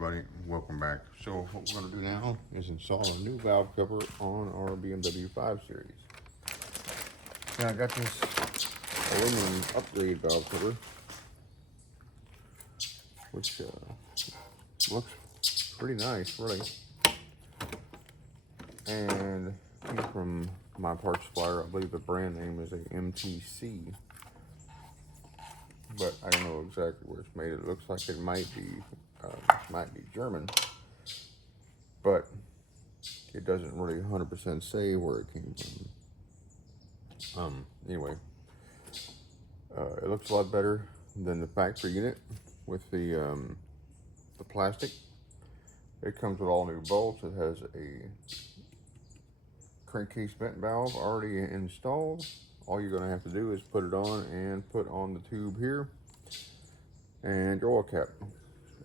everybody, welcome back. So what we're going to do now is install a new valve cover on our BMW 5 Series. Now I got this aluminum upgrade valve cover, which looks pretty nice, really. And came from my parts supplier. I believe the brand name is a MTC, but I don't know exactly where it's made. It looks like it might be German, but it doesn't really 100% say where it came from. Anyway, it looks a lot better than the factory unit with the plastic. It comes with all new bolts. It has a crankcase vent valve already installed. All you're going to have to do is put it on and put on the tube here and your oil cap,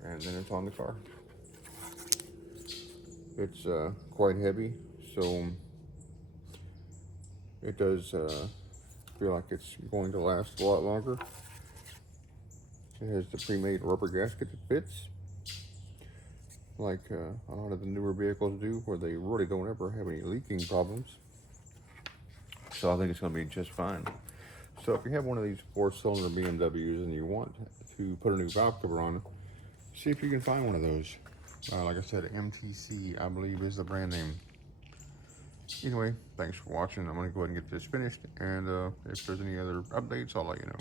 and then it's on the car. It's quite heavy, so it does feel like it's going to last a lot longer. It has the pre-made rubber gasket that fits, like a lot of the newer vehicles do, where they really don't ever have any leaking problems. So I think it's going to be just fine. So if you have one of these 4-cylinder BMWs and you want to put a new valve cover on, see if you can find one of those. Like I said, MTC, I believe, is the brand name. Anyway, thanks for watching. I'm going to go ahead and get this finished, and if there's any other updates, I'll let you know.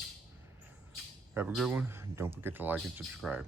Have a good one. Don't forget to like and subscribe.